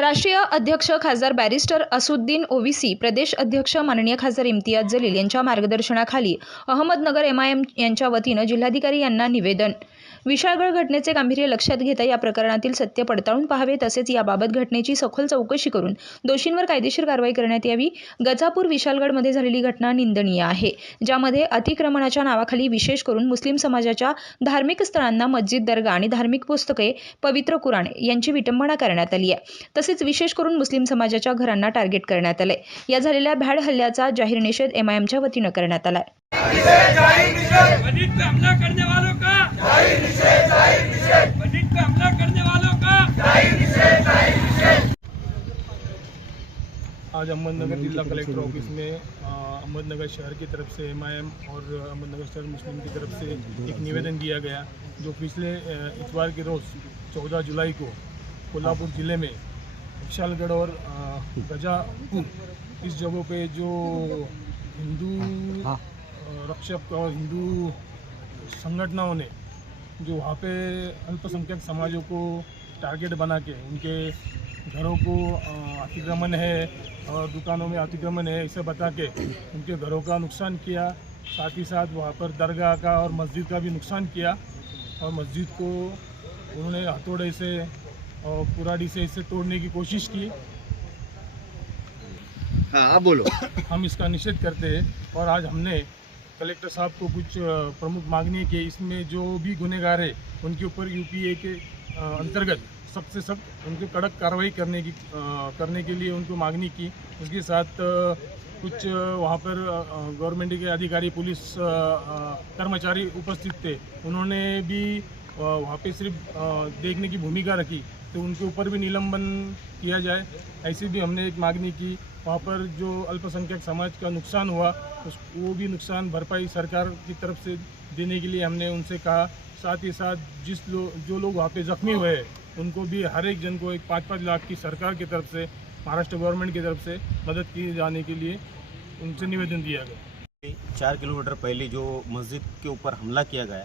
राष्ट्रीय अध्यक्ष खासदार बॅरिस्टर असुद्दीन ओवीसी प्रदेश अध्यक्ष माननीय खासदार इम्तियाज जलील यांच्या मार्गदर्शनाखाली अहमदनगर एम आय एम यांच्या वतीनं जिल्हाधिकारी यांना निवेदन. विशाळगड घटनेचे गांभीर्य लक्षात घेता या प्रकरणातील सत्य पडताळून पाहावे तसेच याबाबत घटनेची सखोल चौकशी करून दोषींवर कायदेशीर कारवाई करण्यात यावी. गजापूर विशालगडमध्ये झालेली घटना निंदनीय आहे ज्यामध्ये अतिक्रमणाच्या नावाखाली विशेष करून मुस्लिम समाजाच्या धार्मिक स्थळांना मस्जिद दर्गा आणि धार्मिक पुस्तके पवित्र कुराण यांची विटंबना करण्यात आली आहे. तसेच विशेष करून मुस्लिम समाजाच्या घरांना टार्गेट करण्यात आलंय या झालेल्या भ्याड हल्ल्याचा जाहीर निषेध एमआयएमच्या वतीनं करण्यात का? आज अहमदनगर जिला कलेक्टर ऑफिस में अहमदनगर शहर की तरफ से एमआईएम और अहमदनगर शहर मुस्लिम की तरफ से एक निवेदन दिया गया जो पिछले इतवार के रोज़ 14 जुलाई को कोल्हापुर ज़िले में विशालगढ़ और गजापुर इस जगहों पे जो हिंदू रक्षक और हिंदू संगठनों ने जो वहाँ पे अल्पसंख्यक समाजों को टारगेट बना के उनके घरों को अतिक्रमण है और दुकानों में अतिक्रमण है इसे बता के उनके घरों का नुकसान किया। साथ ही साथ वहाँ पर दरगाह का और मस्जिद का भी नुकसान किया और मस्जिद को उन्होंने हथौड़े से और कुराड़ी से इसे तोड़ने की कोशिश की। हाँ आप बोलो। हम इसका निषेध करते हैं और आज हमने कलेक्टर साहब को कुछ प्रमुख मांगनी की इसमें जो भी गुनहगार है उनके ऊपर यूपीए के अंतर्गत सख्त से सख्त उनकी कड़क कार्रवाई करने की करने के लिए उनको मांगनी की। उसके साथ कुछ वहाँ पर गवर्नमेंट के अधिकारी पुलिस कर्मचारी उपस्थित थे। उन्होंने भी वहाँ पे सिर्फ़ देखने की भूमिका रखी। तो उनके ऊपर भी निलंबन किया जाए। ऐसी भी हमने एक मांगनी की। वहाँ पर जो अल्पसंख्यक समाज का नुकसान हुआ, उस, वो भी नुकसान भरपाई सरकार की तरफ़ से देने के लिए हमने उनसे कहा। साथ ही साथ जिस लोग जो लोग वहाँ पे जख्मी हुए, उनको भी हर एक जन को एक पाँच पाँच लाख की सरकार की तरफ़ से, महाराष्ट्र गवर्नमेंट की तरफ़ से मदद की जाने के लिए उनसे निवेदन दिया गया। चार किलोमीटर पहले जो मस्जिद के ऊपर हमला किया गया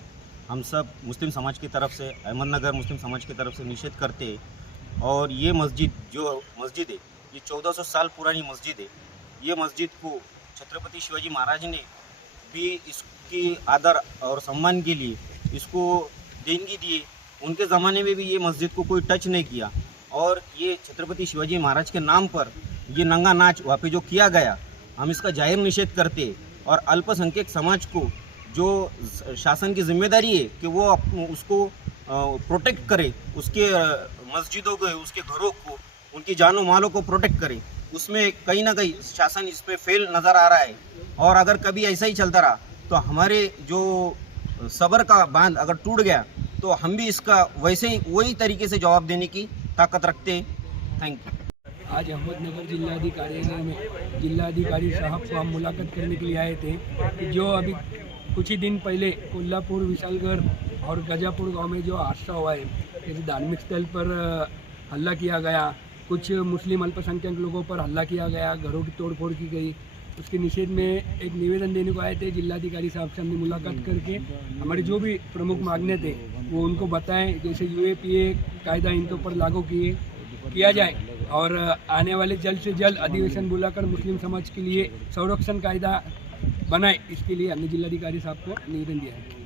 हम सब मुस्लिम समाज की तरफ़ से, अहमदनगर मुस्लिम समाज की तरफ़ से निषेध करते हैं और ये मस्जिद जो मस्जिद है, ये 1400 साल पुरानी मस्जिद है। ये मस्जिद को छत्रपति शिवाजी महाराज ने भी इसकी आदर और सम्मान के लिए इसको देनगी दिए। उनके ज़माने में भी ये मस्जिद को कोई टच नहीं किया और ये छत्रपति शिवाजी महाराज के नाम पर ये नंगा नाच वहाँ पे जो किया गया, हम इसका ज़ाहिर निषेध करते और अल्पसंख्यक समाज को जो शासन की ज़िम्मेदारी है कि वो उसको प्रोटेक्ट करे, उसके मस्जिदों को, उसके घरों को, उनकी जानों मालों को प्रोटेक्ट करे, उसमें कहीं ना कहीं शासन इस पे फेल नज़र आ रहा है। और अगर कभी ऐसा ही चलता रहा तो हमारे जो सबर का बाँध अगर टूट गया तो हम भी इसका वैसे ही, वही तरीके से जवाब देने की ताकत रखते हैं। थैंक यू आज अहमदनगर जिलाधिकारी में जिलाधिकारी साहब को हम मुलाकात करने के लिए आए थे जो अभी कुछ ही दिन पहले कोल्हापुर, विशालगढ़ और गजापुर गाँव में जो हादसा हुआ है जैसे धार्मिक स्थल पर हल्ला किया गया। कुछ मुस्लिम अल्पसंख्यक लोगों पर हल्ला किया गया, घरों की तोड़फोड़ की गई। उसके निषेध में एक निवेदन देने को आए थे, जिलाधिकारी साहब से हमने मुलाकात करके हमारे जो भी प्रमुख मांगने थे, वो उनको बताएँ, जैसे यूएपीए कायदा इनके ऊपर लागू किए, किया जाए। और आने वाले जल्द से जल्द अधिवेशन बुलाकर मुस्लिम समाज के लिए संरक्षण कायदा बनाए। इसके लिए हमने जिलाधिकारी साहब को निवेदन दिया है।